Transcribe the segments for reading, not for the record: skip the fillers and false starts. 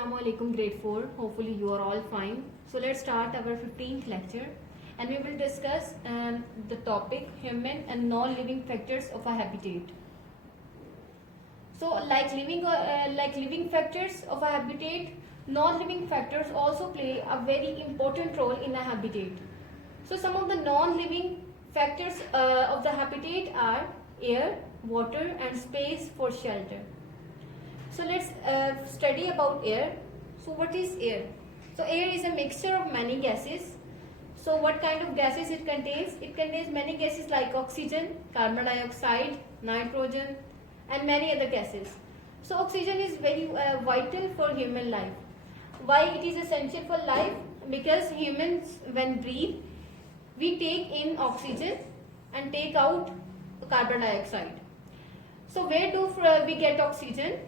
Assalamu alaikum grade 4. Hopefully you are all fine. So let's start our 15th lecture and we will discuss the topic human and non-living factors of a habitat. So like living factors of a habitat, non-living factors also play a very important role in a habitat. So some of the non-living factors of the habitat are air, water and space for shelter. So let's study about air. So what is air? So air is a mixture of many gases. So what kind of gases it contains? It contains many gases like oxygen, carbon dioxide, nitrogen and many other gases. So oxygen is very vital for human life. Why it is essential for life? Because humans when breathe, we take in oxygen and take out carbon dioxide. So where do we get oxygen?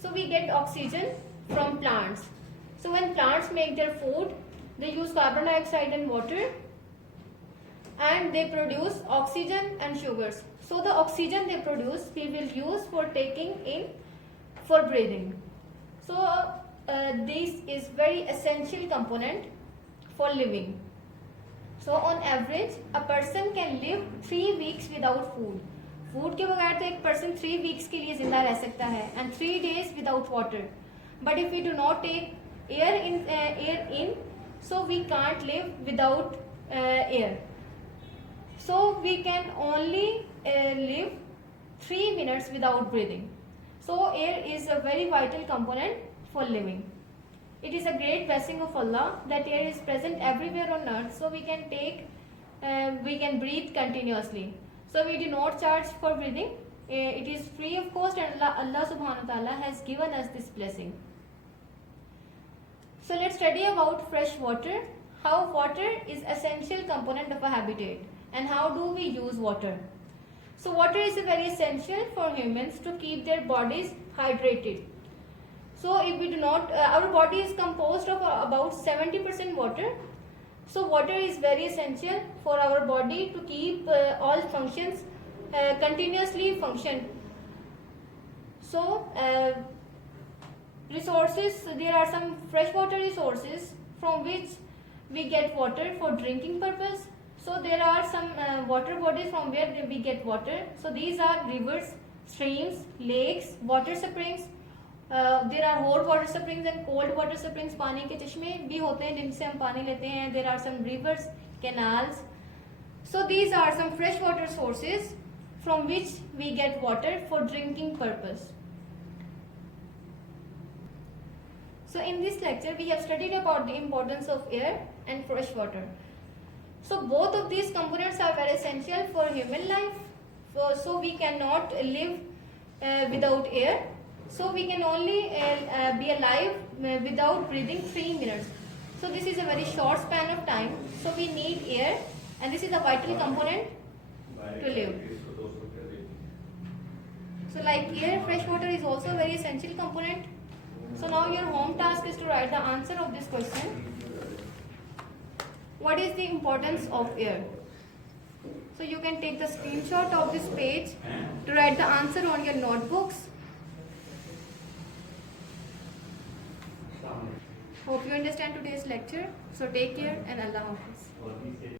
So we get oxygen from plants. So when plants make their food, they use carbon dioxide and water and they produce oxygen and sugars. So the oxygen they produce we will use for taking in for breathing. So this is very essential component for living. So on average a person can live 3 weeks without food. Food के बगैर तो एक person 3 weeks के लिए जिंदा रह सकता है and 3 days without water. But if we do not take air in so we can't live without air. So we can only live 3 minutes without breathing. So air is a very vital component for living. It is a great blessing of Allah that air is present everywhere on earth, so we can breathe continuously. So we do not charge for breathing. It is free of cost and Allah subhanahu wa ta'ala has given us this blessing. So let's study about fresh water. How water is essential component of a habitat and how do we use water. So water is very essential for humans to keep their bodies hydrated. So if we do not, our body is composed of about 70% water. So water is very essential for our body to keep all functions continuously function. So resources, there are some freshwater resources from which we get water for drinking purpose. So there are some water bodies from where we get water. So these are rivers, streams, lakes, water springs. There are hot water springs and cold water springs. पानी के चश्मे भी होते हैं जिनसे हम पानी लेते हैं. There are some rivers, canals. So these are some fresh water sources from which we get water for drinking purpose. So in this lecture we have studied about the importance of air and fresh water. So both of these components are very essential for human life. So we cannot live without air. So we can only be alive without breathing 3 minutes. So this is a very short span of time. So we need air and this is a vital component to live. So like air, fresh water is also a very essential component. So now your home task is to write the answer of this question. What is the importance of air? So you can take the screenshot of this page to write the answer on your notebooks. Hope you understand today's lecture. So take care and Allah Hafiz.